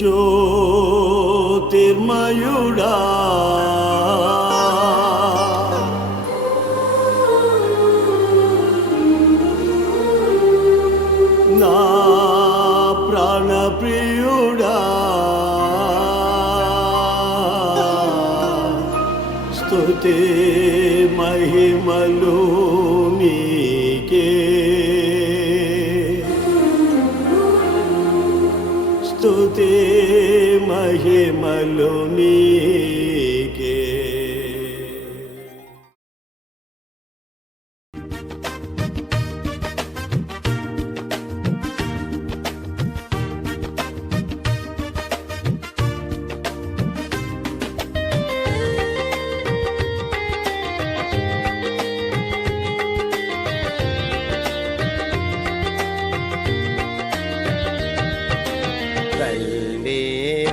జ్యోతిర్మయుడా నా ప్రాణప్రియుడా స్తుతి మహిమలు నీకే స్తుతి మహిమలు నీకే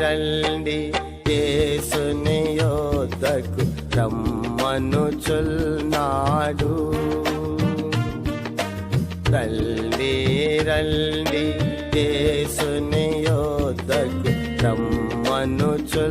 రండి యేసుని యొద్దకు రమ్మనుచున్నాడు. రండి రండి యేసుని యొద్దకు రమ్మనుచున్నాడు.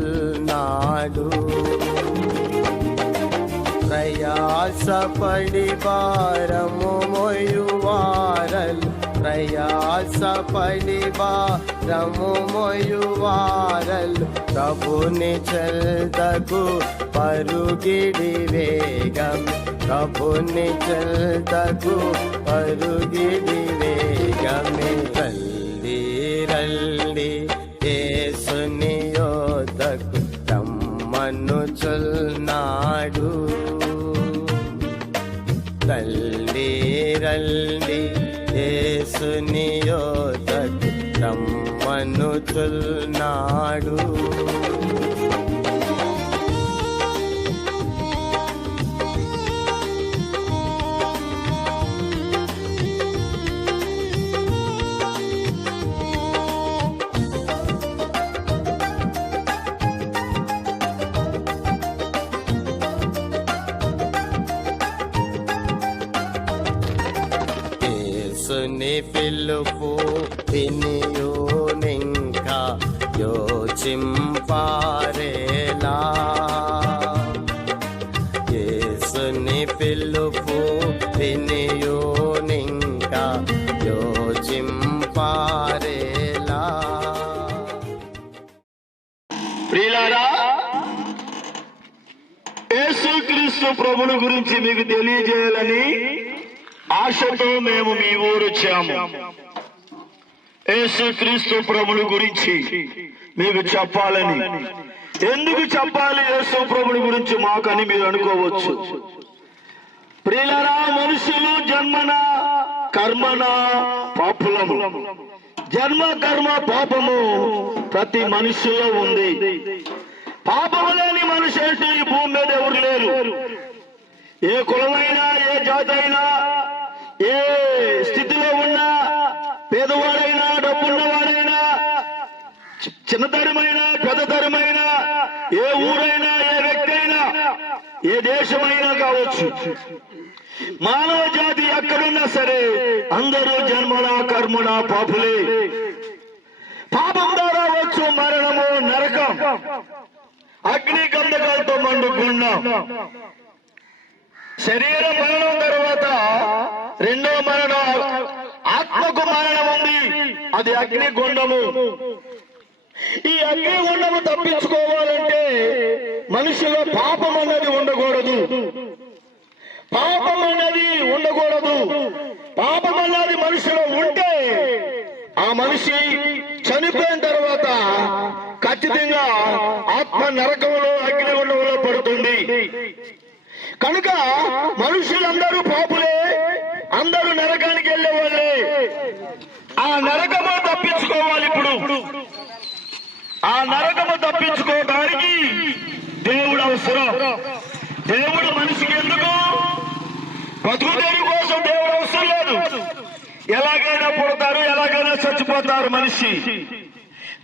ప్రయాసపడి భారము మోయువారలు ప్రయాసపడి భారము మోయువారలు ప్రభుని చెల్తకు పరుగిడి వేగం ప్రభుని చెల్తకు పరుగిడి వేగమే. రండి రండి యేసుని యొద్దకు రమ్మనుచున్నాడు. రండి రండి యేసుని యొద్దకు రమ్మనుచున్నాడు. యేసుని పిలుపు వినియునింకా యోచింపారేలా యేసుని పిలుపు వినియునింకా యోచింపారేలా. ప్రియులారా, యేసుక్రీస్తు ప్రభుని గురించి మీకు తెలియజేయాలని ఆశతో మేము మీ ఊరు వచ్చాము. యేసుక్రీస్తు ప్రభుని గురించి మీకు చెప్పాలని. ఎందుకు చెప్పాలి యేసు ప్రభుని గురించి మాకని మీరు అనుకోవచ్చు. ప్రియులారా, మనుషులు జన్మన కర్మన పాపులము. జన్మ కర్మ పాపము ప్రతి మనిషిలో ఉంది. పాపము లేని మనిషి అంటే ఈ భూమి మీద ఎవరు లేరు. ఏ కులమైనా ఏ జాతి అయినా ఏ స్థితిలో ఉన్నా, పేదవాడైనా డబ్బున్నవాడైనా, చిన్నతరమైనా పెద్దతరమైనా, ఏ ఊరైనా ఏ వ్యక్తి అయినా ఏ దేశమైనా కావచ్చు, మానవ జాతి ఎక్కడున్నా సరే అందరూ జన్మన కర్మన పాపులే. పాపం ద్వారా వచ్చు మరణము, నరకం, అగ్ని గంధకాలతో మండుకున్నాం. శరీర మరణం తర్వాత రెండో మరణం, ఆత్మకు మరణం ఉంది. అది అగ్నిగుండము. ఈ అగ్నిగుండము తప్పించుకోవాలంటే మనిషిలో పాపం అన్నది ఉండకూడదు. పాపం అన్నది ఉండకూడదు. పాపం అన్నది మనిషిలో ఉంటే ఆ మనిషి చనిపోయిన తర్వాత ఖచ్చితంగా ఆత్మ నరకంలో అగ్నిగుండంలో పడుతుంది. కనుక మనుషులందరూ పాపులే, అందరూ నరకానికి వెళ్లే వాళ్ళే. ఆ నరకము తప్పించుకోవాలి. ఇప్పుడు ఆ నరకము తప్పించుకోవడానికి దేవుడు అవసరం. దేవుడు మనిషికి ఎందుకు? బతుకుదేవి కోసం దేవుడు అవసరం లేదు. ఎలాగైనా పుడతారు, ఎలాగైనా చచ్చిపోతారు. మనిషి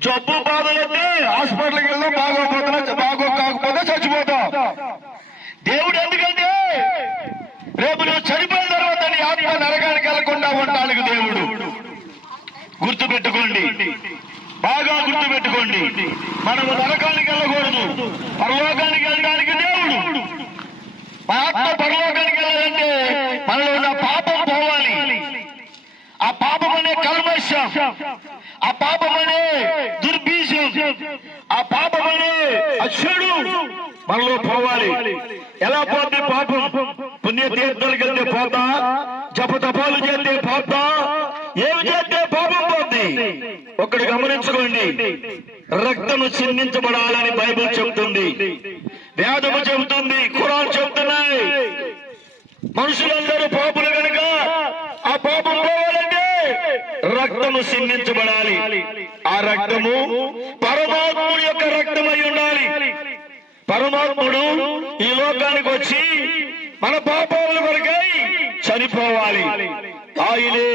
జబ్బు బాధలైతే హాస్పిటల్కి వెళ్దాం, బాగోకపోతే చచ్చిపోతాం. దేవుడు ఎందుకంటే రేపు నువ్వు చనిపోయిన తర్వాత నీ ఆత్మ నరకానికి వెళ్లకుండా ఉండడానికి దేవుడు. గుర్తుపెట్టుకోండి. బాగా గుర్తు పెట్టుకోండి. మనము నరకానికి వెళ్ళకూడదు, పరలోకానికి వెళ్ళడానికి దేవుడు. మా ఆత్మ పరలోకానికి వెళ్ళాలంటే మనలో ఉన్న పాపం పోవాలి. ఆ పాపం అనే కల్మషం, ఆ పాపం అనే దుర్బీజం, ఆ పాపం అనే అచ్చుడు మనలో పోవాలి. ఎలా పోతే పాపం? పుణ్యతీర్థాలకు వెళ్తే పోతా, జపతపాలు చేస్తే పోతా, ఏమి చేస్తే పాపం పోద్ది? ఒకటి గమనించుకోండి, రక్తము చిందించబడాలని బైబిల్ చెబుతుంది, వేదము చెబుతుంది, ఖురాన్ చెబుతున్నాయి. మనుషులందరూ పాపులు కనుక ఆ పాపం పోవాలంటే రక్తము సిందించబడాలి. ఆ రక్తము పరమాత్ముడి యొక్క రక్తమై ఉండాలి. పరమాత్ముడు ఈ లోకానికి వచ్చి మన పాపముల కొరకై చనిపోవాలి. ఆయనే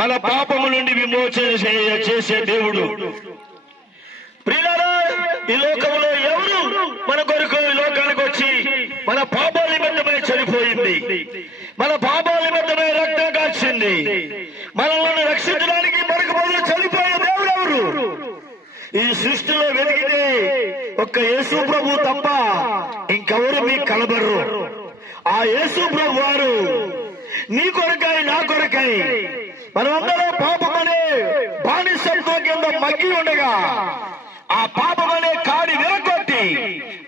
మన పాపము నుండి విమోచన చేసే దేవుడు. ప్రియులారా, ఈ లోకంలో ఎవరు మన కొరకు ఈ లోకానికి వచ్చి మన పాపాల నిమిత్తమై చనిపోయింది, మన పాపాల నిమిత్తమై రక్తం కాచింది, మనల్ని రక్షించడానికి మనకు బదులు చనిపోయే దేవుడు ఎవరు? ఈ సృష్టిలో వెతికితే ఒక్క యేసు ప్రభు తప్ప ఇంకెవరు మీకు కలబడరు. ఆ యేసు ప్రభు వారు నీ కొరకై, నా కొరకై, మనమందరం పాపమనే బానిసత్వం కింద మగ్గి ఉండగా ఆ పాపమనే కాడి విరగొట్టి,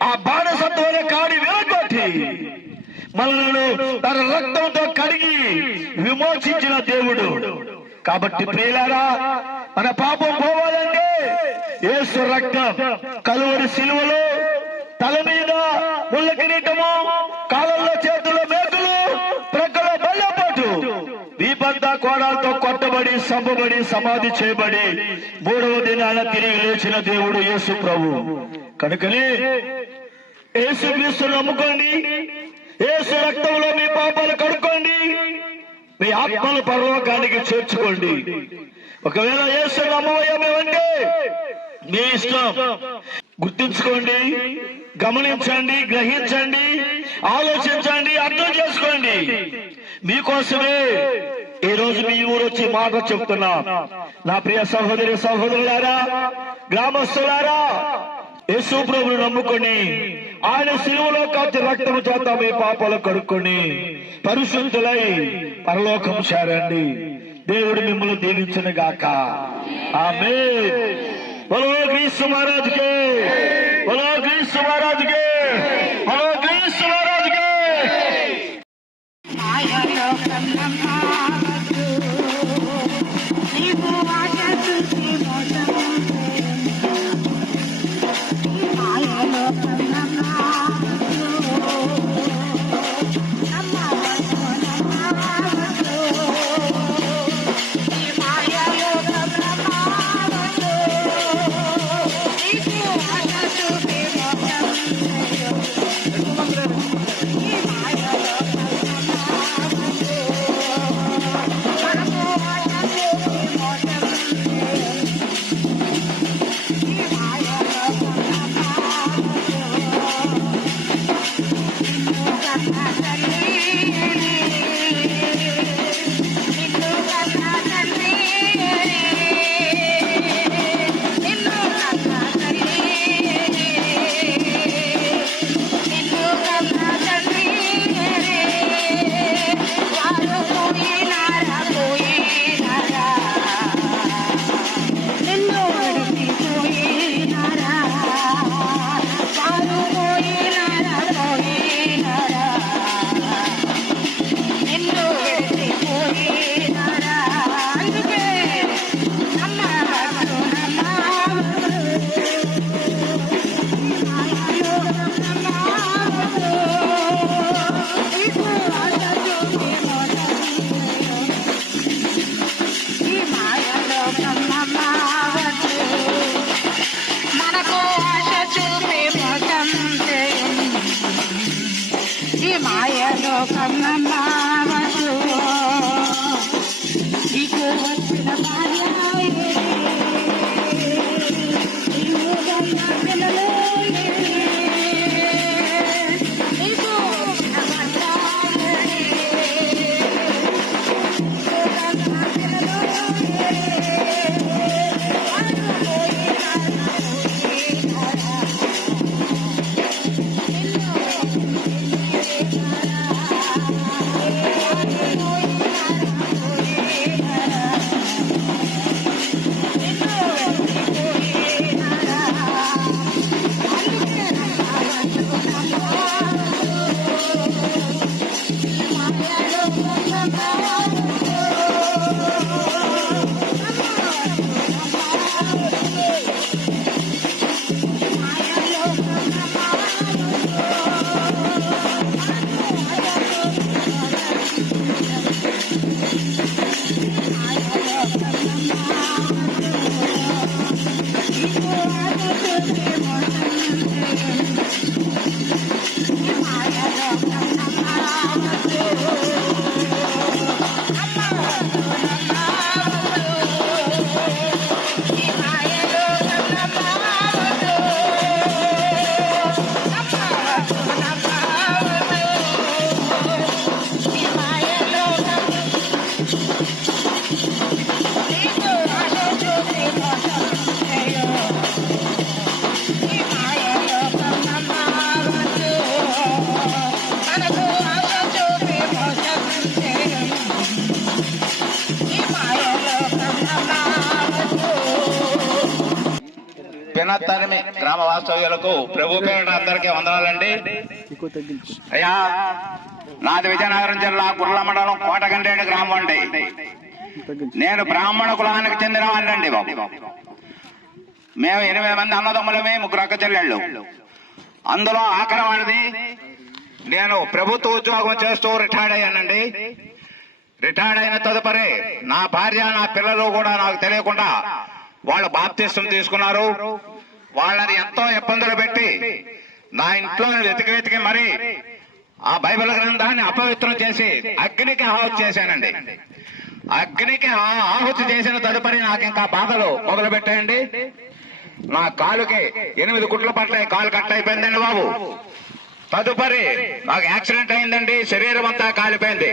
ఆ బానిసత్వం అనే కాడి విరగొట్టి మనల్ని తన రక్తంతో కడిగి విమోచించిన దేవుడు. కాబట్టి ప్రియులారా, మన పాపం పోవాలంటే యేసు రక్తం, కలువరి సిలువలో తల మీద ముళ్ళ కిరీటము, కాళ్ళల్లో చేతుల్లో మేకులు, ప్రక్కలో బల్లపాటు, వీపంతా కోడాలతో కొట్టబడి, చంపబడి, సమాధి చేయబడి 3వ దినాన తిరిగి లేచిన దేవుడు యేసు ప్రభు. కనుకనే యేసు క్రీస్తు నమ్ముకోండి, యేసు రక్తంలో మీ పాపాలు కడుక్కోండి, మీ ఆత్మలు పరలోకానికి చేర్చుకోండి. ఒకవేళ యేసు నమ్మవయ్యామేమంటే మీ ఇష్టం. గుర్తుంచుకోండి, గమనించండి, గ్రహించండి, ఆలోచించండి, అర్థం చేసుకోండి. మీకోసమే ఈ రోజు మీ ఊరు వచ్చి మాట చెప్తున్నా. నా ప్రియ సహోదరి సహోదరులారా, గ్రామస్తులారా, యేసు ప్రభువును నమ్ముకొని ఆయన సిలువలో కాచి రక్తము చేత మీ పాపాలు కడుక్కొని పరిశుద్ధులై పరలోకం చేరండి. దేవుడు మిమ్మల్ని దీవించును గాక. ఆమేన్. బలో క్రీస్తు మహారాజుకే, బలో క్రీస్తు మహారాజుకే, బలో క్రీస్తు మహారాజుకే. పినత్తరిమి గ్రామ వాస్తవ్యులకు ప్రభు పేరిట అందరికీ వందనాలండి. అయ్యా, నాది విజయనగరం జిల్లా గుర్ల మండలం కోటగండేడు గ్రామం అండి. నేను బ్రాహ్మణ కులానికి చెందిన వాడినండి బాబు. మేము 8 మంది అన్నదమ్ములమే, 3 అక్క చెల్లెళ్ళు. అందులో ఆఖరి వాడిది. నేను ప్రభుత్వ ఉద్యోగం చేస్తూ రిటైర్డ్ అయ్యానండి. రిటైర్డ్ అయిన తదుపరి నా భార్య, నా పిల్లలు కూడా నాకు తెలియకుండా వాళ్ళు బాప్తిస్తం తీసుకున్నారు. వాళ్ళని ఎంతో ఇబ్బందులు పెట్టి నా ఇంట్లో వెతికి మరి ఆ బైబిల్ గ్రంథాన్ని అపవిత్రం చేసి అగ్నికి ఆహుతి చేశానండి. అగ్నికి ఆహుతి చేసిన తదుపరి నాకు ఇంకా బాధలు మొదలు పెట్టాయండి. నా కాలుకి 8 కుట్లు పట్టాయి, కాలు కట్ అయిపోయిందండి బాబు. తదుపరి నాకు యాక్సిడెంట్ అయిందండి, శరీరం అంతా కాలిపోయింది.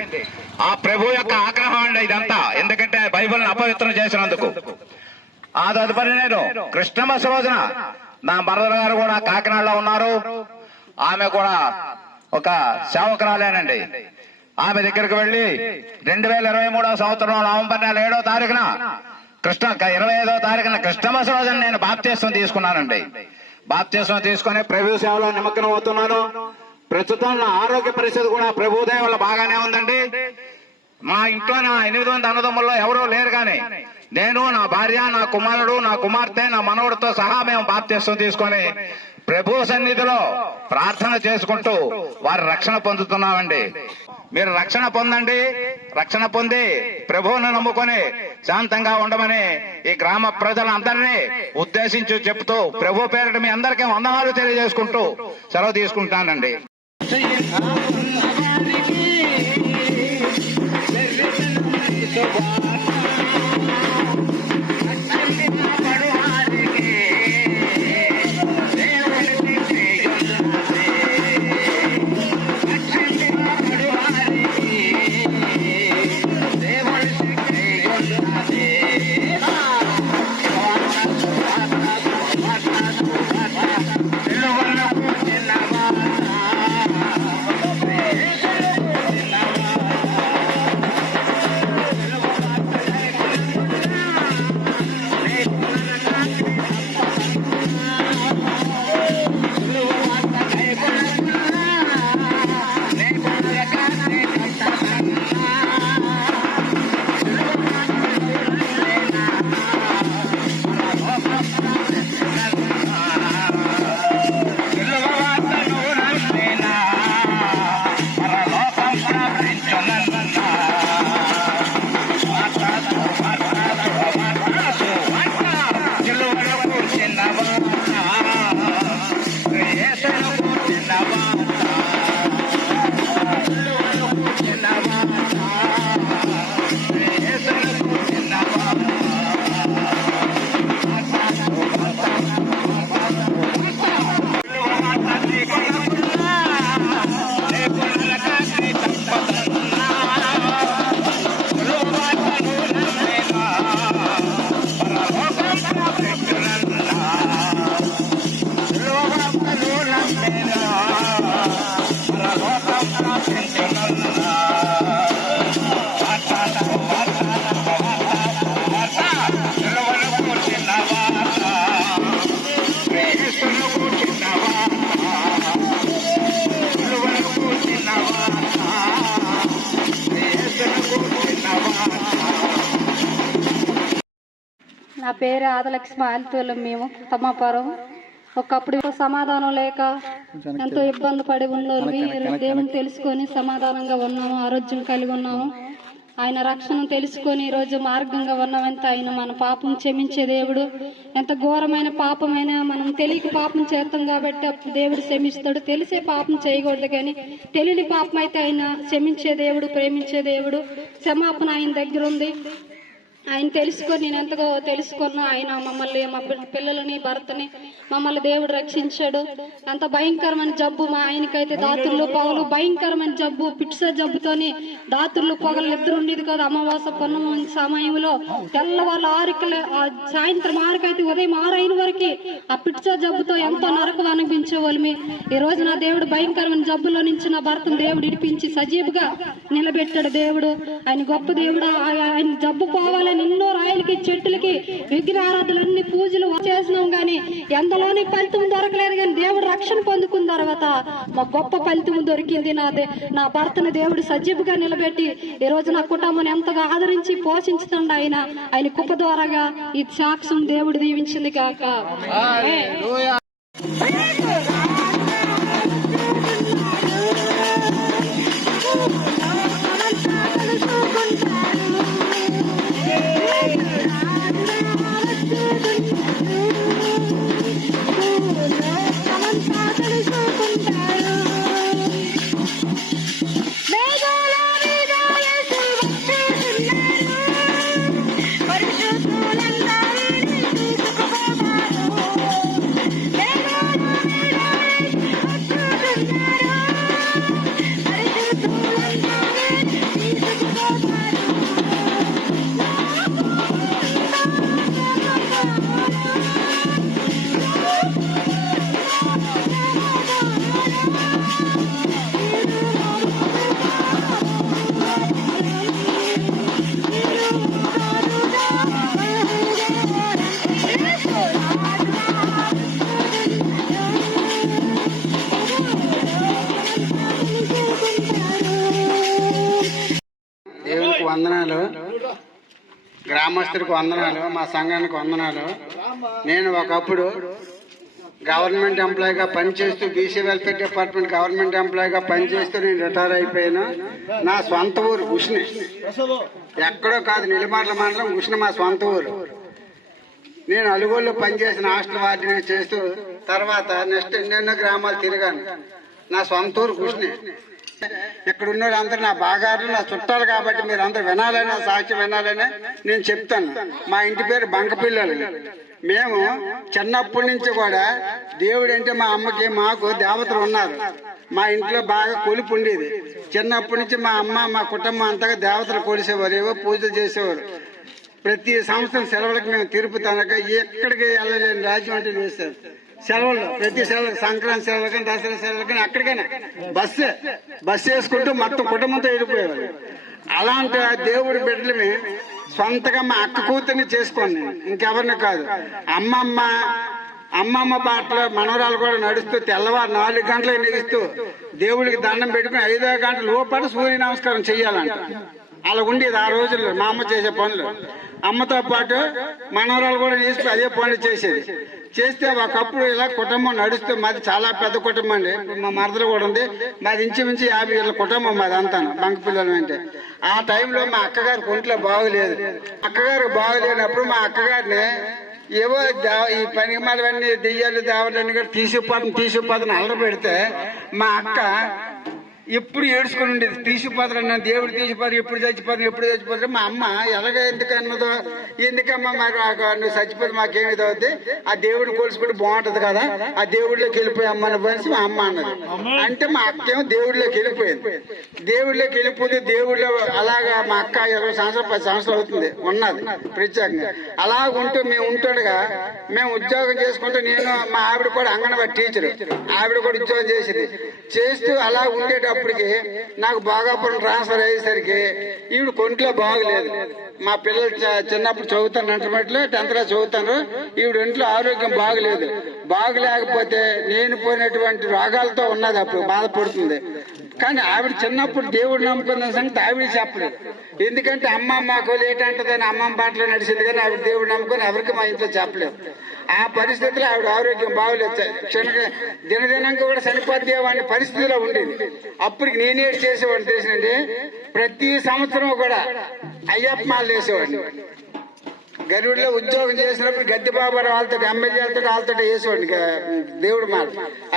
ఆ ప్రభు యొక్క ఆగ్రహం అండి ఇదంతా, ఎందుకంటే బైబిల్ని అపవిత్రం చేసినందుకు. ఆ తదుపరి నేను క్రిస్టమస్ రోజున నా మరదల గారు కూడా కాకినాడలో ఉన్నారు. ఆమె కూడా ఒక సేవకురాలేనండి. ఆమె దగ్గరికి వెళ్లి 2023 సంవత్సరం నవంబర్ నెల 7వ తారీఖున 25వ తారీఖున క్రిస్టమస్ రోజున నేను బాప్తిస్తం తీసుకున్నానండి. బాప్తిస్తం తీసుకుని ప్రభు సేవలో నిమగ్నం అవుతున్నాను. ప్రస్తుతం నా ఆరోగ్య పరిస్థితి కూడా ప్రభు దయ వల్ల బాగానే ఉందండి. మా ఇంట్లో నా 8 మంది అన్నదమ్ముల్లో ఎవరూ లేరు, కానీ నేను, నా భార్య, నా కుమారుడు, నా కుమార్తె, నా మనవడితో సహా మేము బాప్తిస్తం తీసుకొని ప్రభు సన్నిధిలో ప్రార్థన చేసుకుంటూ వారి రక్షణ పొందుతున్నామండి. మీరు రక్షణ పొందండి. రక్షణ పొంది ప్రభువును నమ్ముకొని శాంతంగా ఉండమని ఈ గ్రామ ప్రజలందరినీ ఉద్దేశించి చెప్తూ ప్రభు పేరిట మీ అందరికీ వందనాలు తెలియజేసుకుంటూ సెలవు తీసుకుంటానండి. నా పేరు ఆదలక్ష్మి ఆలితోలం. మేము తమ్మపురం. ఒకప్పుడు సమాధానం లేక ఎంతో ఇబ్బంది పడి ఉన్నోళ్ళవి దేవుని తెలుసుకొని సమాధానంగా ఉన్నాము, ఆరోగ్యం కలిగి ఉన్నాము. ఆయన రక్షణ తెలుసుకొని ఈరోజు మార్గంగా ఉన్నామంటే ఆయన మన పాపం క్షమించే దేవుడు. ఎంత ఘోరమైన పాపమైనా మనం తెలియక పాపం చేస్తాం కాబట్టి అప్పుడు దేవుడు క్షమిస్తాడు. తెలిసే పాపం చేయకూడదు, కానీ తెలియని పాపం అయితే ఆయన క్షమించే దేవుడు, ప్రేమించే దేవుడు. క్షమాపణ ఆయన దగ్గర ఉంది. ఆయన తెలుసుకొని నేను ఎంతగా తెలుసుకున్నా ఆయన మమ్మల్ని, మా పిల్లలని, భర్తని మమ్మల్ని దేవుడు రక్షించాడు. అంత భయంకరమైన జబ్బు మా ఆయనకైతే దాతుర్లు పొగలు భయంకరమైన జబ్బు, పిట్స జబ్బుతోని దాతుర్లు పొగలు ఇద్దరు ఉండేది కాదు. అమావాస పొన్నమ సమయంలో తెల్లవాళ్ళు 6 సాయంత్రం 6కైతే ఉదయం 6 అయిన వరకు ఆ పిట్స జబ్బుతో ఎంతో నరకం అనిపించే వాళ్ళమి. ఈ రోజు నా దేవుడు భయంకరమైన జబ్బులో నుంచి నా భర్తను దేవుడు ఇడిపించి సజీవుగా నిలబెట్టాడు దేవుడు. ఆయన గొప్ప దేవుడు. ఆయన జబ్బు పోవాలని కానీ ఎన్నో రాయలకి చెట్టులకి విగ్రహారాధులన్నీ పూజలు చేసినాం కానీ ఎంతలోని ఫలితం దొరకలేదు. కానీ దేవుడు రక్షణ పొందుకున్న తర్వాత మా గొప్ప ఫలితం దొరికింది. నా భర్తను దేవుడు సజీవుగా నిలబెట్టి ఈ రోజు నా కుటుంబాన్ని ఎంతగా ఆదరించి పోషించుతుండ ఆయన కృప ద్వారాగా ఈ సాక్ష్యం దేవుడు దీవించింది కాక. దేవునికి వందనాలు, గ్రామస్తుడికి వందనాలు, మా సంఘానికి వందనాలు. నేను ఒకప్పుడు గవర్నమెంట్ ఎంప్లాయీగా పనిచేస్తూ బీసీ వెల్ఫేర్ డిపార్ట్మెంట్ గవర్నమెంట్ ఎంప్లాయీగా పనిచేస్తూ నేను రిటైర్ అయిపోయాను. నా సొంత ఊరు గుష్ని, ఎక్కడో కాదు, నిలమాటల మండలం గుష్ని మా సొంత ఊరు. నేను అలుగోళ్ళు పనిచేసిన హాస్టల్ వార్డెన్ చేస్తూ తర్వాత నెక్స్ట్ ఎన్నెన్నో గ్రామాలు తిరిగాను. నా సొంత ఊరు గుష్ని. ఇక్కడ ఉన్న వాళ్ళందరూ నా బాగారు, నా చుట్టాలు కాబట్టి మీరు అందరూ వినాలని, సాక్ష్యం వినాలని నేను చెప్తాను. మా ఇంటి పేరు బంకపిల్లలు. మేము చిన్నప్పటి నుంచి కూడా దేవుడు అంటే మా అమ్మకి మాకు దేవతలు ఉన్నారు. మా ఇంట్లో బాగా కొలుపు ఉండేది. చిన్నప్పటి నుంచి మా అమ్మ మా కుటుంబం అంతగా దేవతలు కొలిసేవారు, ఏవో పూజలు చేసేవారు. ప్రతి సంవత్సరం సెలవులకు మేము తిరుపతి అనక ఎక్కడికి వెళ్ళలేని రాజ్యం అంటే వేస్తారు. సెలవులు ప్రతి సెలవు, సంక్రాంతి సెలవులు కానీ దసరా సెలవులు కానీ అక్కడికైనా బస్సు వేసుకుంటూ మొత్తం కుటుంబంతో వెళ్ళిపోయేవారు. అలాంటి దేవుడి బిడ్డలమే సొంతగా మా అక్క కూతుర్ని చేసుకోండి, ఇంకెవరిని కాదు. అమ్మమ్మ బాటలో మనవరాలు కూడా నడుస్తూ తెల్లవారు 4 గంటలకు నిలుస్తూ దేవుడికి దండం పెట్టుకుని 5వ గంటల లోపల సూర్య నమస్కారం చెయ్యాలంట. అలా ఉండేది ఆ రోజుల్లో మా అమ్మ చేసే పనులు. అమ్మతో పాటు మనవరాలు కూడా తీసుకుని అదే పనులు చేసేది. చేస్తే ఒకప్పుడు ఇలా కుటుంబం నడుస్తూ, మాది చాలా పెద్ద కుటుంబం అండి, మా మరదలు కూడా ఉంది. మాది ఇంచుమించు 50 ఏళ్ళ కుటుంబం మాది అంతా బంకపిల్లలు. అంటే ఆ టైంలో మా అక్కగారికి ఒంట్లో బాగోలేదు. అక్కగారికి బాగోలేనప్పుడు మా అక్కగారిని ఏవో ఈ పనికి మాలవన్నీ దెయ్యాలు దేవతలన్నీ కూడా తీసుకుపోతాను అల్లరి పెడితే మా అక్క ఎప్పుడు ఏడ్చుకుని ఉండేది. తీసుకుపోతారన్న దేవుడు తీసిపోతారు, ఎప్పుడు చచ్చిపోతారు. మా అమ్మ ఎలాగ ఎందుకన్నదో, ఎందుకమ్మా మాకు నువ్వు చచ్చిపోతే మాకేమి అవుద్ది, ఆ దేవుడు కొలుసుకుంటే బాగుంటది కదా, ఆ దేవుడిలోకి వెళ్ళిపోయి అమ్మని పోయి మా అమ్మ అన్నది. అంటే మా అక్క ఏమో దేవుడిలోకి వెళ్ళిపోయింది. దేవుడిలోకి వెళ్ళిపోతే దేవుడిలో అలాగా మా అక్క 20 సంవత్సరాలు 10 సంవత్సరాలు అవుతుంది ఉన్నది ప్రత్యేకంగా. అలా ఉంటూ మేము ఉంటుండగా మేము ఉద్యోగం చేసుకుంటూ, నేను మా ఆవిడ కూడా అంగన్వాడీ టీచర్, ఆవిడ కూడా ఉద్యోగం చేస్తూ అలా ఉండేటప్పుడు నాకు భోగాపురం ట్రాన్స్ఫర్ అయ్యేసరికి ఈవిడ కొంట్లో బాగలేదు. మా పిల్లలు చిన్నప్పుడు చదువుతాను, ఇంటర్మీడియట్లో 10th క్లాస్ చదువుతాను. ఈవిడ ఇంట్లో ఆరోగ్యం బాగలేకపోతే నేను పోయినటువంటి రోగాలతో ఉన్నది, అప్పుడు బాధపడుతుంది. కానీ ఆవిడ చిన్నప్పుడు దేవుడు నమ్ముకున్న సంగతి ఆవిడ చెప్పలేదు. ఎందుకంటే అమ్మమ్మకు లేటంటదని అమ్మమ్మ బాటలో నడిచింది, కానీ ఆవిడ దేవుడు నమ్ముకొని ఎవరికి మా ఇంట్లో చెప్పలేదు. ఆ పరిస్థితిలో ఆవిడ ఆరోగ్యం బాగలేదు. దినదినంగా కూడా చనిపోద్దేవాడి పరిస్థితిలో ఉండేది. అప్పటికి నేనేటి చేసేవాడిని తెలిసినండి, ప్రతి సంవత్సరం కూడా అయ్యప్ప మాలలు వేసేవాడిని. గరుడిలో ఉద్యోగం చేసినప్పుడు గద్దె బాబారావు వాళ్ళతో, ఎమ్మెల్యే వాళ్ళతో వేసేవాడిని దేవుడు మాల.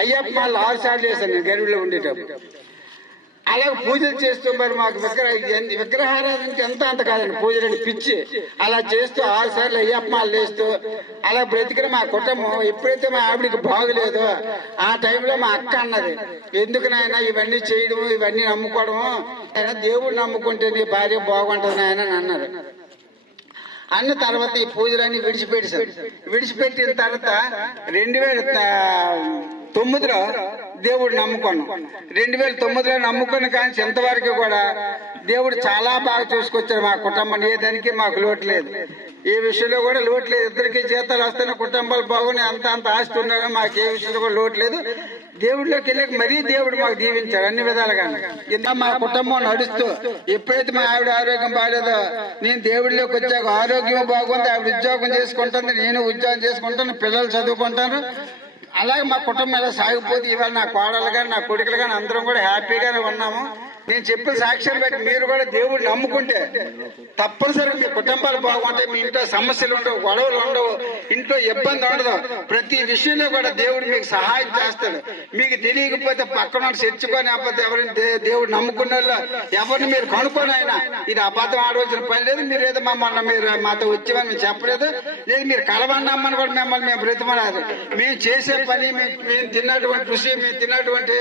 అయ్యప్ప మాలలు 6 సార్లు వేసాను నేను గరుడిలో ఉండేటప్పుడు. అలాగే పూజలు చేస్తూ మరి మాకు విగ్రహారాధనకి అంత కాదండి, పూజలని పిచ్చి. అలా చేస్తూ 6 సార్లు అయ్యప్ప మాలలు వేస్తూ అలా బ్రతికిన మా కుటుంబం. ఎప్పుడైతే మా ఆవిడికి బాగులేదో ఆ టైంలో మా అక్క అన్నది, ఎందుకు నాయన ఇవన్నీ చేయడము, ఇవన్నీ నమ్ముకోవడము, దేవుడు నమ్ముకుంటే నీ భార్య బాగుంటుంది నాయన అని అన్నారు. అన్న తర్వాత ఈ పూజలన్నీ విడిచిపెట్టిన తర్వాత 2009లో దేవుడు నమ్ముకున్నాం. 2009లో నమ్ముకుని కానీ ఇంతవరకు కూడా దేవుడు చాలా బాగా చూసుకొచ్చాడు మా కుటుంబాన్ని. ఏ దానికి మాకు లోటు లేదు, ఏ విషయంలో కూడా లోటు లేదు. ఇద్దరికి జీతాలు వస్తున్న కుటుంబాలు బాగున్నాయి, అంత ఆస్తి ఉన్నాడు, మాకు ఏ విషయంలో కూడా లోటు లేదు. దేవుడిలోకి వెళ్ళాక మరీ దేవుడు మాకు దీవించాడు అన్ని విధాలుగా. ఇంత మా కుటుంబం నడుస్తూ ఎప్పుడైతే మా ఆవిడ ఆరోగ్యం బాగాలేదో నేను దేవుడిలోకి వచ్చాక ఆరోగ్యం బాగుంది, ఆవిడ ఉద్యోగం చేసుకుంటుంది, నేను ఉద్యోగం చేసుకుంటాను, పిల్లలు చదువుకుంటాను. అలాగే మా కుటుంబం ఎలా సాగిపోతే ఇవాళ నా కోడలు కానీ నా కొడుకులు కానీ అందరం కూడా హ్యాపీగానే ఉన్నాము. నేను చెప్పిన సాక్ష్యాలు బట్టి మీరు కూడా దేవుడిని నమ్ముకుంటే తప్పనిసరిగా మీ కుటుంబాలు బాగుంటాయి, మీ ఇంట్లో సమస్యలు ఉండవు, గొడవలు ఉండవు, ఇంట్లో ఇబ్బంది ఉండదు. ప్రతి విషయంలో కూడా దేవుడు మీకు సహాయం చేస్తాడు. మీకు తెలియకపోతే పక్కన చర్చుకొని అబద్ధం ఎవరిని దేవుడు నమ్ముకున్న ఎవరిని మీరు కనుక్కొని అయినా ఇది అబద్ధం ఆలోచన పని లేదు. మీరు ఏదో మమ్మల్ని మీరు మాతో వచ్చేవని మేము చెప్పలేదు, లేదు మీరు కలవన్నమ్మని కూడా మిమ్మల్ని మేము బ్రతిమలేదు. మేము చేసే పని, మేము తిన్నటువంటి రుచి, మేము తిన్నటువంటి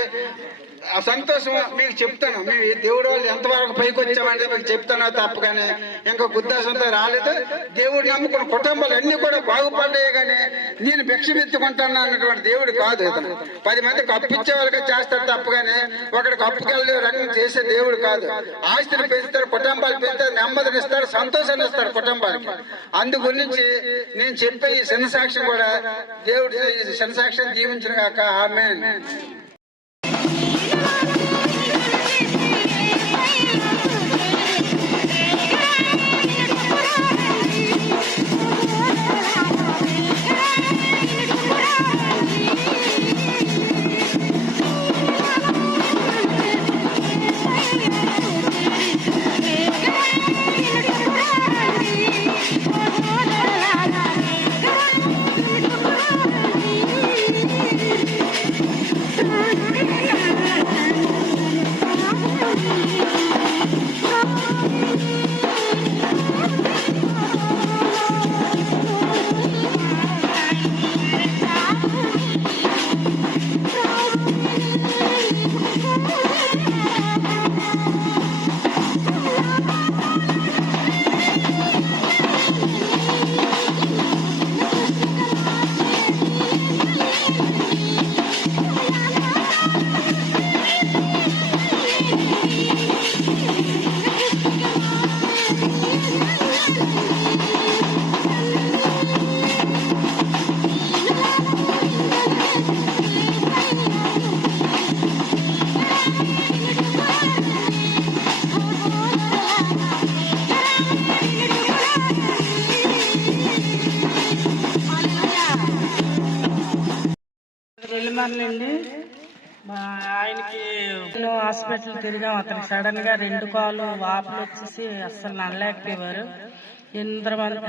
ఆ సంతోషం మీకు చెప్తాను. మేము దేవుడు వాళ్ళు ఎంతవరకు పైకి వచ్చామంటే మీకు చెప్తానో తప్ప, కానీ ఇంకా ఉద్దేశంతో రాలేదు. దేవుడు నమ్ముకున్న కుటుంబాలు అన్ని కూడా బాగుపడ్డాయి, కానీ నేను భిక్షమెత్తుకుంటాను అన్నటువంటి దేవుడు కాదు. ఇతను 10 మందికి అప్పిచ్చే వాళ్ళకి చేస్తాడు తప్ప, కానీ ఒకడికి అప్పుకెళ్ళి రంగం చేసే దేవుడు కాదు. ఆస్తిని పెంచుతాడు, కుటుంబాలు పెంచుతాడు, నెమ్మదిని ఇస్తాడు, సంతోషాన్ని ఇస్తాడు కుటుంబానికి. అందు గురించి నేను చెప్పే ఈ చిన్న సాక్ష్యం కూడా దేవుడు ఈ చిన్న సాక్ష్యం దీవించిన కాక ఆమేన్. అండి మా ఆయనకి హాస్పిటల్ తిరిగాం. అతనికి సడన్ గా 2 కాళ్ళు వాపులు వచ్చేసి అస్సలు నడలేకపోయేవారు.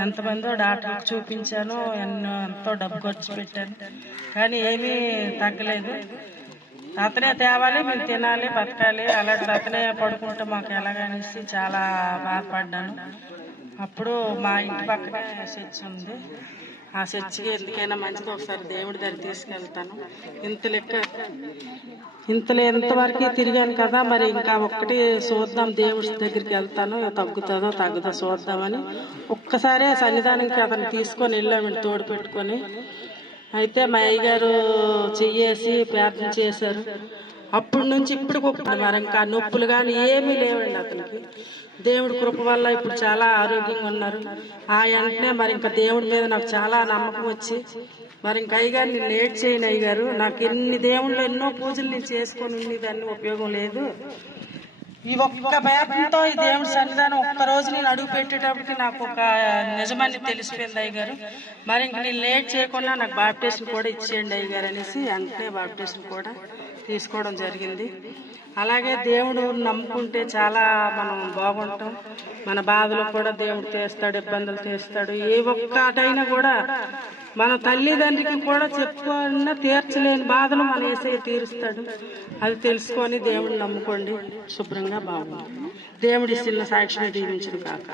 ఎంతమందో డాక్టర్కి చూపించాను, ఎంతో డబ్బు ఖర్చు పెట్టాను, కానీ ఏమీ తగ్గలేదు. అతనే తేవాలి, మేము తినాలి, బతకాలి, అలాంటి అతనే పడుకుంటే మాకు ఎలాగనేసి చాలా బాధపడ్డాను. అప్పుడు మా ఇంటి పక్కనే చర్చ్ ఉంది, ఆ చర్చికి ఎందుకైనా మంచిది ఒకసారి దేవుడి దగ్గర తీసుకెళ్తాను. ఎంతవరకు తిరిగాను కదా, మరి ఇంకా ఒక్కటి చూద్దాం, దేవుడి దగ్గరికి వెళ్తాను, తగ్గుతుందో చూద్దామని ఒక్కసారే సన్నిధానంకి అతను తీసుకొని వెళ్ళామండి తోడు పెట్టుకొని. అయితే మా అయ్యగారు చెయ్యేసి ప్రార్థన చేశారు. అప్పటి నుంచి ఇప్పుడు మరి ఇంకా నొప్పులు కానీ ఏమీ లేవండి అతనికి. దేవుడి కృప వల్ల ఇప్పుడు చాలా ఆరోగ్యంగా ఉన్నారు. ఆ వెంటనే మరి ఇంకా దేవుడి మీద నాకు చాలా నమ్మకం వచ్చి మరి ఇంకా అయ్యగారు నేను లేట్ చేయను, అయ్యగారు నాకు ఎన్నో పూజలు నేను చేసుకొని ఉండేదాన్ని, ఉపయోగం లేదు. ఈ ఒక్క భయంతో ఈ దేవుడి సన్నిధానం ఒక్క రోజు నేను అడుగు పెట్టేటప్పటికి నాకు ఒక నిజమని తెలిసిపోయింది అయ్యగారు. మరి ఇంక నేను లేట్ చేయకుండా నాకు బాప్టిజం కూడా ఇచ్చేయండి అయ్యగారు అనేసి వెంటనే బాప్టిజం కూడా తీసుకోవడం జరిగింది. అలాగే దేవుడు నమ్ముకుంటే చాలా మనం బాగుంటాం. మన బాధలు కూడా దేవుడు తీస్తాడు, ఇబ్బందులు తీస్తాడు. ఏ ఒక్కటైనా కూడా మన తల్లిదండ్రికి కూడా చెప్పుకున్నా తీర్చలేని బాధలు మన యేసయ్య తీరుస్తాడు. అది తెలుసుకొని దేవుడిని నమ్ముకోండి, శుభ్రంగా బాగుంటుంది. దేవుడి చిన్న సాక్షిని దీవించును కాక.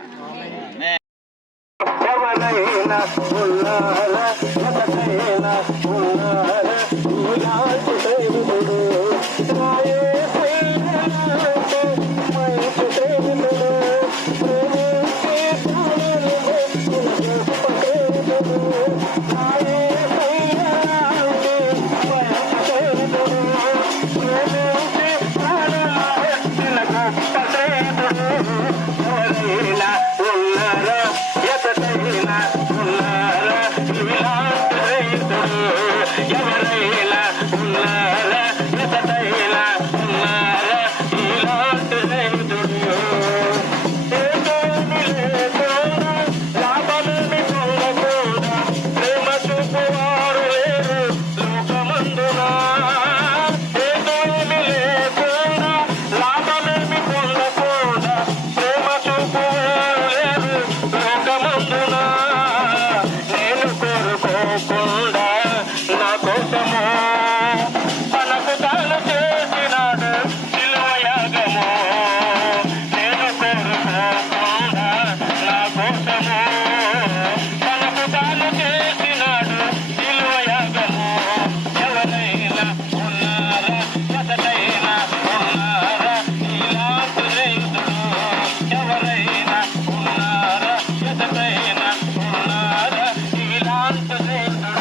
ఉన్నారా ఎసటైనా ఉన్నారా ఇలాంటి స్నేహితుడు ఏమీ లేకుండా లాభమేమి పొందకుండా ప్రేమ చూపువారు లేరు లోకమందున ఏమీ లేకుండా లాభమేమి పొందకుండా ప్రేమ చూపువారు లేరు లోకమందున నేను కోరుకోకుండా నా కోసము తనకు తాను చేసినాడు శిలువ యాగము నేను కోరుకోకుండా నా కోసము తనకు తాను చేసినాడు శిలువ యాగము ఎవరైనా ఉన్నారా ఎసటైనా ఉన్నారా ఇలాంటి స్నేహితుడు ఎవరైనా ఉన్నారా ఎసటైనా ఉన్నారా ఇలాంటి స్నేహితుడు.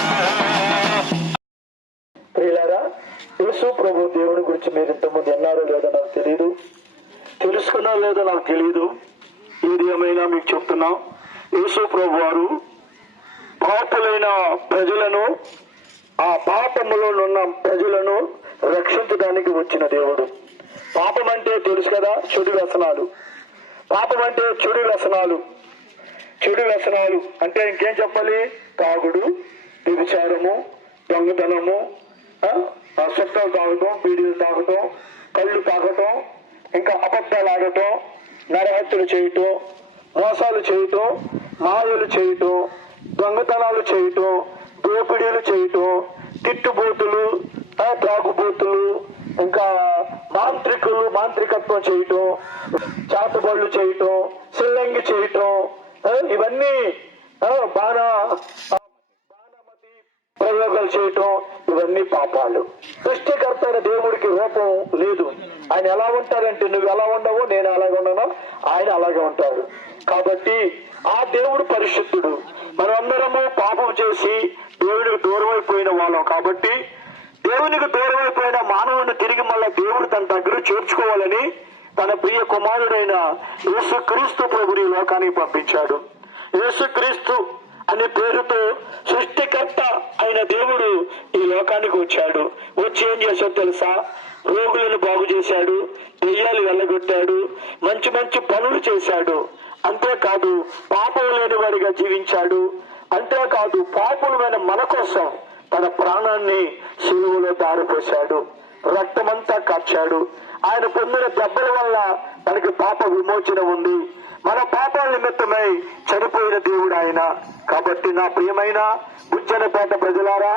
ప్రియులారా, యేసు ప్రభు దేవుని గురించి మీరు ఇంతకుముందు ఎన్నారో లేదో నాకు తెలియదు, తెలుసుకున్నారో లేదో నాకు తెలియదు. ఏది ఏమైనా మీకు చెప్తున్నాం, యేసు ప్రభు వారు పాపులైన ప్రజలను, ఆ పాపములో ఉన్న ప్రజలను రక్షించడానికి వచ్చిన దేవుడు. పాపం అంటే తెలుసు కదా, చెడు వ్యసనాలు. పాపం అంటే చెడు వ్యసనాలు. చెడు వ్యసనాలు అంటే ఇంకేం చెప్పాలి? తాగుడు, వ్యభిచారము, దొంగతనము, సుత్తలు తాగటం, బీడీలు తాగటం, కళ్ళు తాగటం, ఇంకా అబద్ధాలు ఆడటం, నరహత్యలు చేయటం, మోసాలు చేయటం, మాయలు చేయటం, దొంగతనాలు చేయటం, దోపిడీలు చేయటం, తిట్టుబోతులు, త్రాగుబోతులు, ఇంకా మాంత్రికత్వం చేయటం, చాతబళ్ళు చేయటం, సిల్లంగి చేయటం, ఇవన్నీ బాణమతి ప్రయోగాలు చేయటం, ఇవన్నీ పాపాలు. సృష్టికర్త అయిన దేవుడికి రూపం లేదు. ఆయన ఎలా ఉంటాడంటే నువ్వు ఎలా ఉండవో నేను అలాగే ఉన్నానో ఆయన అలాగే ఉంటాడు. కాబట్టి ఆ దేవుడు పరిశుద్ధుడు. మనమందరము పాపం చేసి దేవునికి దూరం అయిపోయిన వాళ్ళం. కాబట్టి దేవునికి దూరం అయిపోయిన మానవుని తిరిగి మళ్ళా దేవుడు తన దగ్గర చేర్చుకోవాలని తన ప్రియ కుమారుడైన యేసుక్రీస్తు ప్రభుని లోకానికి పంపించాడు. యేసుక్రీస్తు అనే పేరుతో సృష్టికర్త అయిన దేవుడు ఈ లోకానికి వచ్చాడు. వచ్చి ఏం చేశాడు తెలుసా? రోగులను బాగు చేశాడు, దెయ్యాలు వెళ్ళగొట్టాడు, మంచి మంచి పనులు చేశాడు. అంతేకాదు పాపం లేని వాడిగా జీవించాడు. అంతేకాదు పాపులమైన మన కోసం తన ప్రాణాన్ని శిలువలో దారిపోశాడు, రక్తమంతా కార్చాడు. ఆయన పొందిన దెబ్బల వల్ల మనకి పాప విమోచన ఉంది. మన పాపాల నిమిత్తమై చనిపోయిన దేవుడు ఆయన. కాబట్టి నా ప్రియమైన బుజ్జనపేట ప్రజలారా,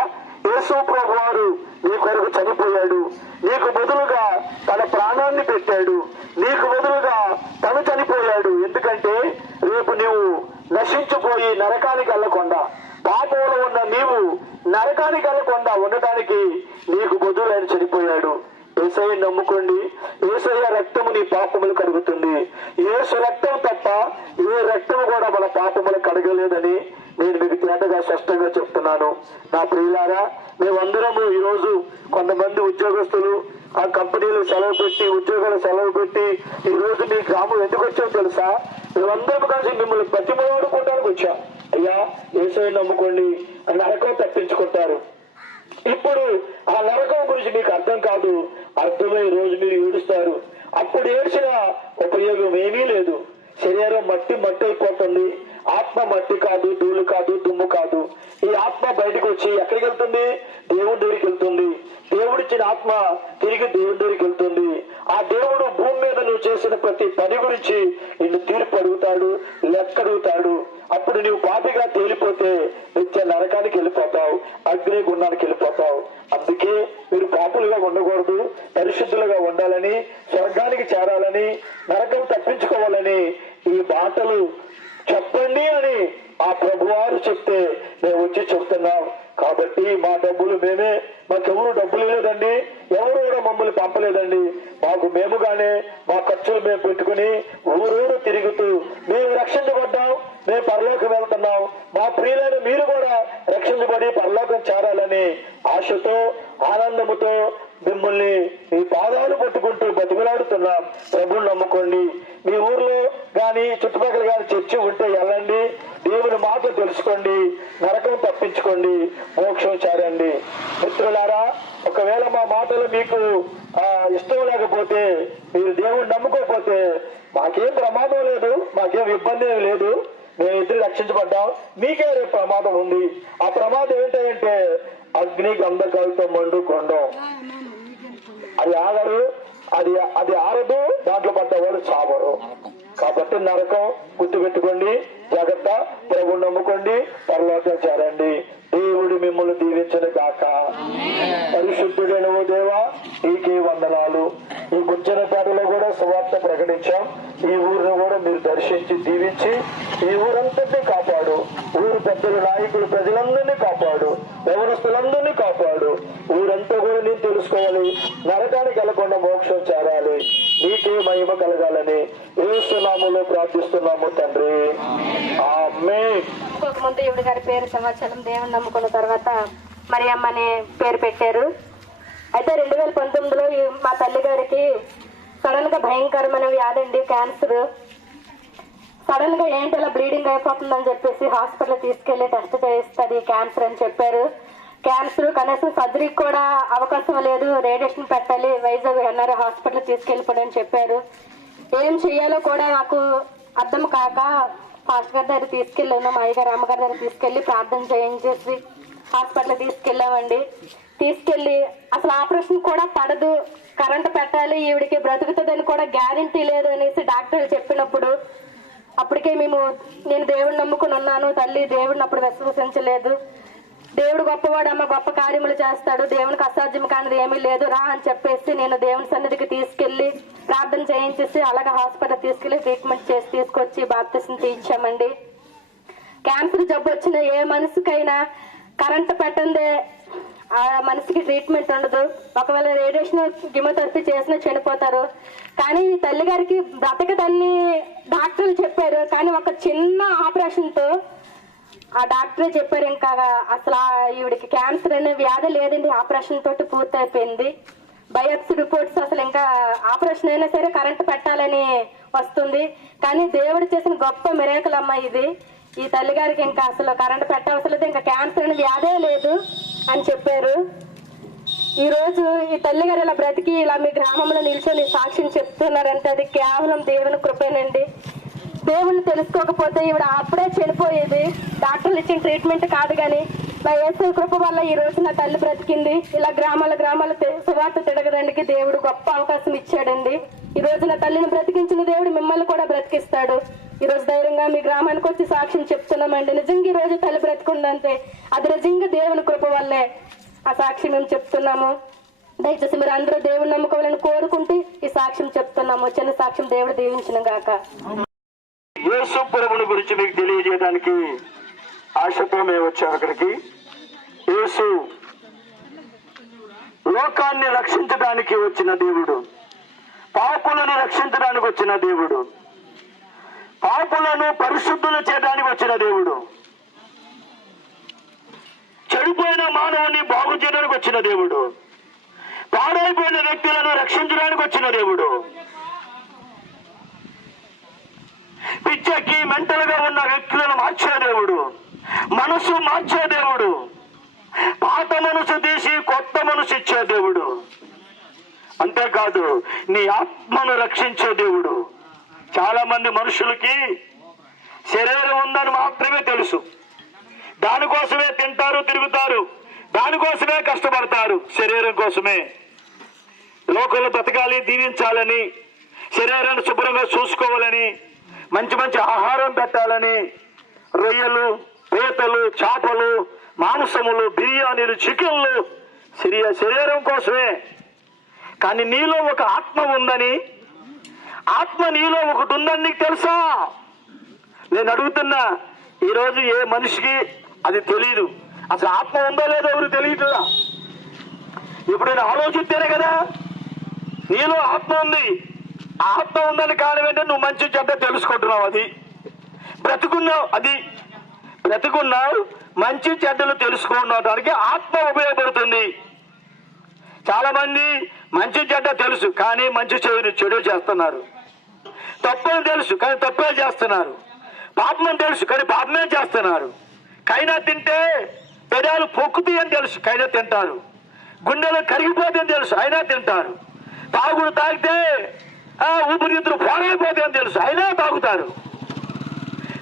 యేసు ప్రభు వారు నీ కొరకు చనిపోయాడు. నీకు బదులుగా తన ప్రాణాన్ని పెట్టాడు. నీకు బదులుగా తను చనిపోయాడు. ఎందుకంటే రేపు నీవు నశించిపోయి నరకానికి వెళ్ళకుండా, పాపంలో ఉన్న నీవు నరకానికి వెళ్ళకుండా ఉండటానికి నీకు బదులు ఆయన చనిపోయాడు. యేసయ్య నమ్ముకోండి. యేసయ్య రక్తము నీ పాపములు కడుగుతుంది. యేసు రక్తం తప్ప ఏ రక్తము కూడా మన పాపములు కడగలేదని నేను మీకు తేటగా స్పష్టంగా చెప్తున్నాను. నా ప్రియులారా, మేమందరము ఈరోజు కొంతమంది ఉద్యోగస్తులు ఆ కంపెనీలు సెలవు పెట్టి, ఉద్యోగాలు సెలవు పెట్టి ఈ రోజు మీ గ్రామం ఎందుకు వచ్చాం తెలుసా? మేమందరం కలిసి మిమ్మల్ని బతిమలాడుకోవడానికి వచ్చాం. అయ్యా యేసయ్య నమ్ముకోండి, నరకం తప్పించుకుంటారు. ఇప్పుడు ఆ నరకం గురించి మీకు అర్థం కాదు. అర్థమై రోజు మీరు ఏడుస్తారు. అప్పుడు ఏడ్చిన ఉపయోగం ఏమీ లేదు. శరీరం మట్టి అయిపోతుంది. ఆత్మ మట్టి కాదు, ధూళి కాదు, దుమ్ము కాదు. ఈ ఆత్మ బయటకు వచ్చి ఎక్కడికి వెళ్తుంది? దేవుడి దగ్గరికి వెళ్తుంది. దేవుడిచ్చిన ఆత్మ తిరిగి దేవుడి దగ్గరికి వెళ్తుంది. ఆ దేవుడు భూమి మీద నువ్వు చేసిన ప్రతి పని గురించి నిన్ను తీర్పు అడుగుతాడు, లెక్క అడుగుతాడు. అప్పుడు నువ్వు పాపిగా తేలిపోతే నిత్య నరకానికి వెళ్ళిపోతావు, అగ్ని గుండానికి వెళ్ళిపోతావు. అందుకే మీరు పాపులుగా ఉండకూడదు, పరిశుద్ధులుగా ఉండాలని, స్వర్గానికి చేరాలని, నరకం తప్పించుకోవాలని ఈ మాటలు చెప్పండి అని ఆ ప్రభువారు చెప్తే మేము వచ్చి చెప్తున్నాం. కాబట్టి మా డబ్బులు మేమే, మాకెవరు డబ్బులు లేదండి, ఎవరు కూడా మమ్మల్ని పంపలేదండి. మాకు మేముగానే మా ఖర్చులు మేము పెట్టుకుని ఊరూరు తిరుగుతూ మేము రక్షించబడ్డాం, మేము పరలోకం వెళ్తున్నాం, మా ప్రియులైన మీరు కూడా రక్షించబడి పరలోకం చేరాలని ఆశతో, ఆనందముతో మిమ్మల్ని మీ పాదాలు పట్టుకుంటూ బతిమలాడుతున్నాం. ప్రభువుని నమ్ముకోండి. మీ ఊర్లో గాని చుట్టుపక్కల గాని చర్చి ఉంటే వెళ్ళండి, దేవుని మాట మాటలు తెలుసుకోండి, నరకం తప్పించుకోండి, మోక్షం చేరండి. మిత్రులారా, ఒకవేళ మా మాటలు మీకు ఇష్టం లేకపోతే, మీరు దేవుణ్ణి నమ్ముకోకపోతే మాకేం ప్రమాదం లేదు, మాకేం ఇబ్బంది ఏమి లేదు, మేము ఇద్దరు రక్షించబడ్డాం, మీకే రేపు ప్రమాదం ఉంది. ఆ ప్రమాదం ఏంటంటే అగ్ని గంధకాలతో మండు కొండం. అది ఆగదు, అది ఆరదు, దాంట్లో పడ్డవాడు చావరు. కాబట్టి నరకం గుర్తుపెట్టుకోండి, జాగ్రత్త. ప్రభు నమ్ముకోండి, పరలోకం చేరండి. దేవుడు మిమ్మల్ని దీవించను గాక. పరిశుద్ధుడైన ఓ దేవా, నీకే వందనాలు. ఈ గుంజనపేటలో కూడా సువార్త ప్రకటించాం. ఈ ఊరిని కూడా మీరు దర్శించి దీవించి ఈ ఊరంతటినీ కాపాడు. ఊరు పెద్దలు, నాయకులు, ప్రజలందరినీ కాపాడు. యవనస్తులందరినీ కాపాడు. ఊరంతా కూడా నేను తెలుసుకోవాలి, నరకానికి వెళ్లకుండా మోక్షం చేరాలి. నీకే మహిమ కలగాలని యేసు నామములో ప్రార్థిస్తున్నాము తండ్రి, ఆమేన్. ముందు ఈవిడ గారి పేరు సంవత్సరం దేవుని నమ్ముకున్న తర్వాత మరియమ్మ అనే పేరు పెట్టారు. అయితే 2019లో మా తల్లి గారికి సడన్ గా భయంకరమైన వ్యాధి అండి, క్యాన్సర్. సడన్ గా ఏంటి అలా బ్లీడింగ్ అయిపోతుందని చెప్పేసి హాస్పిటల్ తీసుకెళ్లి టెస్ట్ చేయిస్తుంది, క్యాన్సర్ అని చెప్పారు. క్యాన్సర్ కనీసం సర్జరీకి కూడా అవకాశం లేదు, రేడియేషన్ పెట్టాలి, వైజాగ్ ఎన్ఆర్ఐ హాస్పిటల్ తీసుకెళ్ళిపోడని చెప్పారు. ఏం చెయ్యాలో కూడా నాకు అర్థం కాక ఫాస్ట్ గారి దగ్గర తీసుకెళ్ళాను, మా అయ్యగారు అమ్మగారి దగ్గర తీసుకెళ్లి ప్రార్థన చేయించేసి హాస్పిటల్ తీసుకెళ్ళామండి. తీసుకెళ్లి అసలు ఆపరేషన్ కూడా పడదు, కరెంట్ పెట్టాలి, ఈవిడికి బ్రతుకుతుందని కూడా గ్యారంటీ లేదు అనేసి డాక్టర్లు చెప్పినప్పుడు అప్పటికే నేను దేవుడిని నమ్ముకుని ఉన్నాను. తల్లి దేవుడిని అప్పుడు విశ్వసించలేదు. దేవుడు గొప్పవాడు, అమ్మ గొప్ప కార్యములు చేస్తాడు, దేవునికి అసాధ్యం కానిది ఏమీ లేదు రా అని చెప్పేసి నేను దేవుని సన్నిధికి తీసుకెళ్లి ప్రార్థన చేయించేసి అలాగే హాస్పిటల్ తీసుకెళ్లి ట్రీట్మెంట్ చేసి తీసుకొచ్చి బాప్తిసం తీయించామండి. క్యాన్సర్ జబ్బు వచ్చిన ఏ మనిషికైనా కరెంట్ పెట్టందే ఆ మనిషికి ట్రీట్మెంట్ ఉండదు. ఒకవేళ రేడియేషన్ కిమోథెరపీ చేసినా చనిపోతారు. కానీ ఈ తల్లి గారికి బ్రతకదని డాక్టర్లు చెప్పారు. కానీ ఒక చిన్న ఆపరేషన్ తో ఆ డాక్టరే చెప్పారు ఇంకా అసలు ఈవిడికి క్యాన్సర్ అనే వ్యాధి లేదండి, ఆపరేషన్ తోటి పూర్తయిపోయింది. బయోప్సీ రిపోర్ట్స్ అసలు ఇంకా ఆపరేషన్ అయినా సరే కరెంట్ పెట్టాలని వస్తుంది. కానీ దేవుడు చేసిన గొప్ప మిరేకల్ అమ్మ ఇది. ఈ తల్లి గారికి ఇంకా అసలు కరెంట్ పెట్టవసరం లేదు, ఇంకా క్యాన్సర్ అనే వ్యాధే లేదు అని చెప్పారు. ఈ రోజు ఈ తల్లి గారు ఇలా బ్రతికి ఇలా మీ గ్రామంలో నిల్చొని సాక్ష్యం చెప్తున్నారంటే అది కేవలం దేవుని కృపేనండి. దేవుని తెలుసుకోకపోతే ఈవిడ అప్పుడే చనిపోయేది, డాక్టర్లు ఇచ్చిన ట్రీట్మెంట్ కాదు. కానీ నా యేసు కృప వల్ల ఈ రోజు నా తల్లి బ్రతికింది. ఇలా గ్రామాల సువార్త తిరగడానికి దేవుడు గొప్ప అవకాశం ఇచ్చాడండి. ఈ రోజు నా తల్లిని బ్రతికించిన దేవుడు మిమ్మల్ని కూడా బ్రతికిస్తాడు. ఈ రోజు ధైర్యంగా మీ గ్రామానికి వచ్చి సాక్ష్యం చెప్తున్నామండి. నిజంగా ఈ రోజు తల్లి బ్రతికుందంటే అది నిజంగా దేవుని కృప వల్లే ఆ సాక్ష్యం మేము చెప్తున్నాము. దయచేసి మీరు అందరూ దేవుని నమ్ముకోవాలని కోరుకుంటూ ఈ సాక్ష్యం చెప్తున్నాము. చిన్న సాక్ష్యం దేవుడు దీవించిన గాక. యేసు ప్రభువుని గురించి మీకు తెలియజేయడానికి ఆశతో మేము వచ్చాం అక్కడికి. యేసు లోకాన్ని రక్షించడానికి వచ్చిన దేవుడు, పాపులను రక్షించడానికి వచ్చిన దేవుడు, పాపులను పరిశుద్ధులు చేయడానికి వచ్చిన దేవుడు, చెడిపోయిన మానవుని బాగు చేయడానికి వచ్చిన దేవుడు, పాడైపోయిన వ్యక్తులను రక్షించడానికి వచ్చిన దేవుడు, పిచ్చెక్కి మెంటల్గా ఉన్న వ్యక్తులను మార్చే దేవుడు, మనసు మార్చే దేవుడు, పాత మనసు తీసి కొత్త మనసు ఇచ్చే దేవుడు, అంతేకాదు నీ ఆత్మను రక్షించే దేవుడు. చాలా మంది మనుషులకి శరీరం ఉందని మాత్రమే తెలుసు, దానికోసమే తింటారు, తిరుగుతారు, దానికోసమే కష్టపడతారు, శరీరం కోసమే. లోకంలో బ్రతకాలి, దీవించాలని, శరీరాన్ని శుభ్రంగా చూసుకోవాలని, మంచి మంచి ఆహారం పెట్టాలని రొయ్యలు, పీతలు, చేపలు, మాంసములు, బిర్యానీలు, చికెన్లు శరీరం కోసమే. కానీ నీలో ఒక ఆత్మ ఉందని, ఆత్మ నీలో ఒకటి ఉందని నీకు తెలుసా? నేను అడుగుతున్నా, ఈరోజు ఏ మనిషికి అది తెలియదు. అసలు ఆత్మ ఉందో లేదో ఎవరు తెలియట్లా. ఇప్పుడు నేను ఆలోచిస్తేనే కదా నీలో ఆత్మ ఉంది. ఆత్మ ఉందని కారణం ఏంటంటే నువ్వు మంచి చెడ్డ తెలుసుకుంటున్నావు. అది బ్రతుకున్నావు, అది బ్రతుకున్నావు, మంచి చెడ్డలు తెలుసుకోవడానికి ఆత్మ ఉపయోగపడుతుంది. చాలా మంది మంచి చెడ్డ తెలుసు కానీ మంచి చెడు చేస్తున్నారు. తప్పులు తెలుసు కానీ తప్పే చేస్తున్నారు. పాపం అని తెలుసు కానీ పాపమే చేస్తున్నారు. కైనా తింటే పెదాలు పొక్కుతాయి అని తెలుసు, కైనా తింటారు. గుండెలు కరిగిపోతాయని తెలుసు, అయినా తింటారు. తాగుడు తాగితే ఊపిరితిత్తులు పోరైపోతాయని తెలుసు, అయినా తాగుతారు.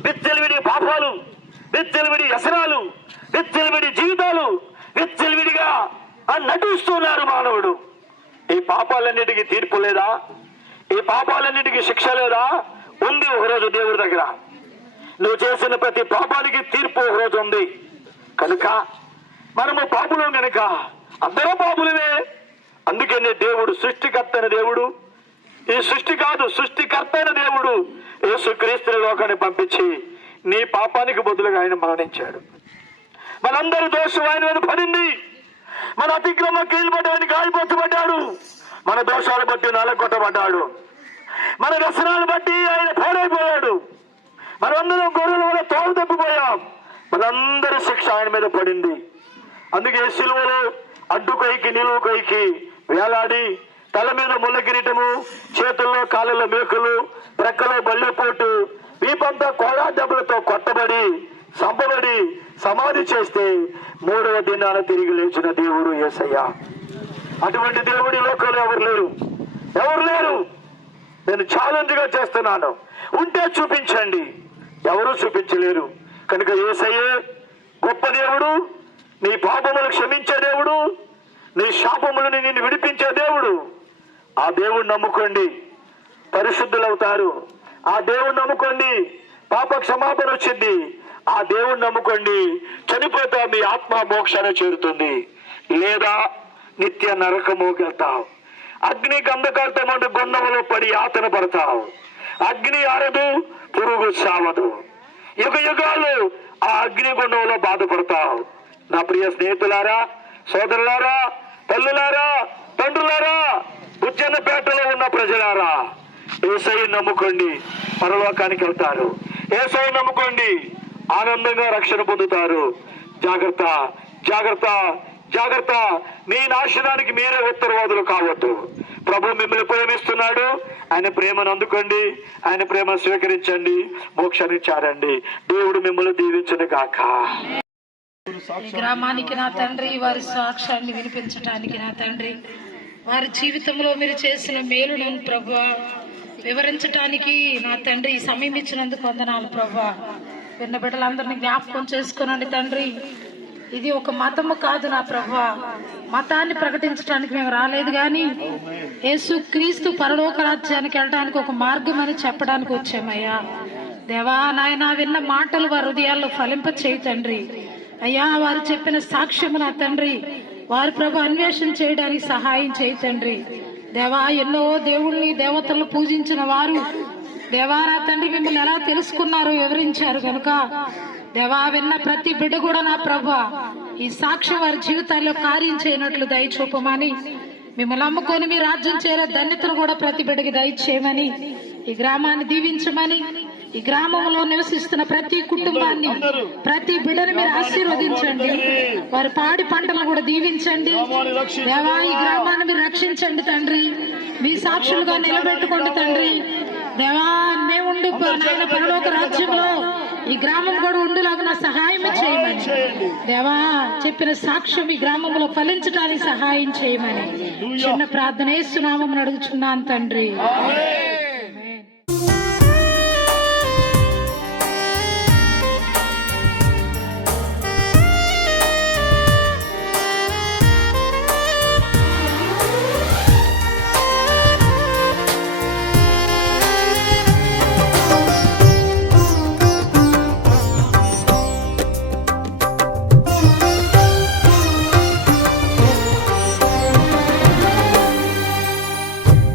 విచ్చలవిడి పాపాలు, విచ్చలవిడి వ్యసనాలు, విచ్చలవిడి జీవితాలు, విచ్చలవిడిగా నటిస్తున్నారు మానవుడు. ఈ పాపాలన్నిటికీ తీర్పు లేదా? ఈ పాపాలన్నిటికీ శిక్ష లేదా? ఉంది ఒకరోజు దేవుడి దగ్గర. నువ్వు చేసిన ప్రతి పాపానికి తీర్పు ఒకరోజు ఉంది. కనుక మనము పాపులం కనుక అందరూ పాపులమే. అందుకనే దేవుడు సృష్టికర్త అయిన దేవుడు, ఈ సృష్టి కాదు సృష్టికర్త అయిన దేవుడు యేసుక్రీస్తుని లోకాన్ని పంపించి నీ పాపానికి బదులుగా ఆయన మరణించాడు. మనందరి దోషం ఆయన మీద పడింది. మన అతిక్రమ కీళ్ళు బట్టి ఆయన గాయపరచబడ్డాడు. మన దోషాలు బట్టి నలగొట్టబడ్డాడు. మన వ్యసనాలు బట్టి ఆయన పాడైపోయాడు. మనందరం గొర్రెల వల్ల తోలు తప్పిపోయాం. మనందరి శిక్ష ఆయన మీద పడింది. అందుకే సిలువలో అడ్డుకైకి నిలువుకైకి వేలాడి తల మీద ముళ్ళ కిరీటము, చేతుల్లో కాళ్ళలో మేకులు, రెక్కలో బల్లెపోటు, వీపంతా కోడా దెబ్బలతో కొట్టబడి చంపబడి సమాధి చేస్తే 3వ దినాన తిరిగి లేచిన దేవుడు యేసయ్య. అటువంటి దేవుడి లోకంలో ఎవరు లేరు. నేను ఛాలెంజ్ గా చేస్తున్నాను. ఉంటే చూపించండి. ఎవరూ చూపించలేరు. కనుక యేసయ్యే గొప్ప దేవుడు, నీ పాపములు క్షమించే దేవుడు, నీ శాపములను నిన్ను విడిపించే దేవుడు. ఆ దేవుణ్ణి నమ్ముకోండి, పరిశుద్ధులవుతారు. ఆ దేవుణ్ణి నమ్ముకోండి, పాప క్షమాపణ వచ్చింది. ఆ దేవుణ్ణి నమ్ముకోండి, చనిపోతా మీ ఆత్మ మోక్షాన్ని చేరుతుంది. లేదా నిత్య నరకముకి వెళ్తావు. అగ్ని గంధకార్తమంటే గుండములో పడి యాతన పడతావు. అగ్ని ఆరదు, పురుగు సావదు. యుగ యుగాలు ఆ అగ్ని గుండంలో బాధపడతావు. నా ప్రియ స్నేహితులారా, సోదరులారా, తల్లులారా, తండ్రులారా, ఉజ్జన్నపేటలో ఉన్న ప్రజలారా, యేసయ్యను నమ్ముకోండి, పరలోకానికి వెళ్తారు. యేసయ్యను నమ్ముకోండి, ఆనందంగా రక్షణ పొందుతారు. జాగ్రత్త, జాగ్రత్త, జాగ్రత్త. మీ నాశనానికి మీరే ఉత్తరవాదులు కావద్దు. ప్రభు మిమ్మల్ని ప్రేమిస్తున్నాడు. ఆయన ప్రేమను అందుకోండి, ఆయన ప్రేమను స్వీకరించండి, మోక్షాన్ని చేరండి. దేవుడు మిమ్మల్ని దీవించును గాక. ఈ గ్రామానికి నా తండ్రి, వారి సాక్ష్యాన్ని వినిపించడానికి నా తండ్రి, వారి జీవితంలో మీరు చేసిన మేలును ప్రభువా వివరించడానికి నా తండ్రి ఈ సమయం ఇచ్చినందుకు వందనాలు ప్రభువా. విన్న బిడ్డలందరినీ జ్ఞాపకం చేసుకోనండి తండ్రి. ఇది ఒక మతము కాదు నా ప్రభువా, మతాన్ని ప్రకటించడానికి మేము రాలేదు కానీ యేసు క్రీస్తు పరలోక రాజ్యానికి వెళ్ళడానికి ఒక మార్గం అని చెప్పడానికి వచ్చామయ్యా. దేవా నాయన, విన్న మాటలు వారి హృదయాల్లో ఫలింప చేయి తండ్రి. అయ్యా, వారు చెప్పిన సాక్ష్యము నా తండ్రి, వారి ప్రభు అన్వేషణ చేయడానికి సహాయం చేయి తండ్రి. దేవా, ఎన్నో దేవుళ్ళని దేవతలను పూజించిన వారు దేవా నా తండ్రి మిమ్మల్ని ఎలా తెలుసుకున్నారో వివరించారు కనుక దేవా, విన్న ప్రతి బిడ్డ కూడా నా ప్రభు ఈ సాక్ష్యం వారి జీవితాల్లో కార్యం చేయనట్లు దయచూపమని, మిమ్మల్ని నమ్ముకొని మీ రాజ్యం చేరే ధన్యతను కూడా ప్రతి బిడ్డకి దయచేయమని, ఈ గ్రామాన్ని దీవించమని, ఈ గ్రామంలో నివసిస్తున్న ప్రతి కుటుంబాన్ని, ప్రతి బిడ్డను మీరు ఆశీర్వదించండి. వారి పాడి పంటలను కూడా దీవించండి. దేవా, ఈ గ్రామాన్ని మీరు రక్షించండి తండ్రి. మీ సాక్షులుగా నిలబెట్టుకోండి తండ్రి. దేవా, మేముండి నాయన పరలోక రాజ్యంలో ఈ గ్రామం కూడా ఉండులాగా సహాయం చేయమని, దేవా చెప్పిన సాక్ష్యం ఈ గ్రామంలో ఫలించడానికి సహాయం చేయమని చిన్న ప్రార్థన యేసునామమున అడుగుచున్నాను తండ్రి.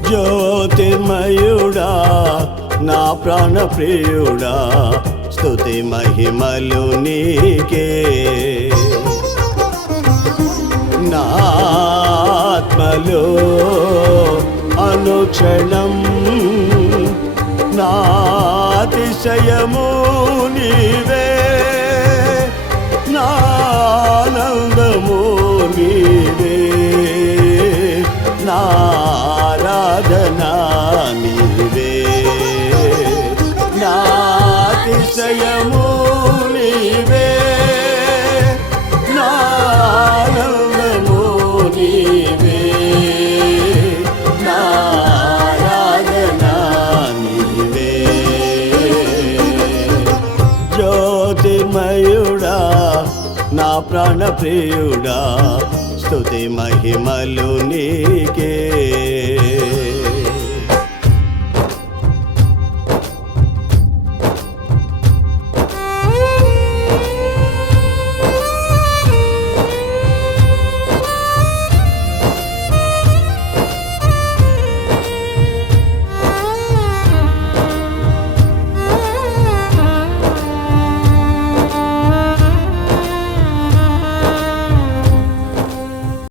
జ్యోతిర్మయుడా, నా ప్రాణ ప్రియుడా, స్తుతి మహిమలు నీకే. నా ఆత్మలో అనుక్షణం నాతిశయము నీవే, నా ఆనందము నీవే, నా ఆరాధనా నీవే, నా అతిశయ ప్రాణ ప్రియుడా స్తుతి మహిమలు నీకే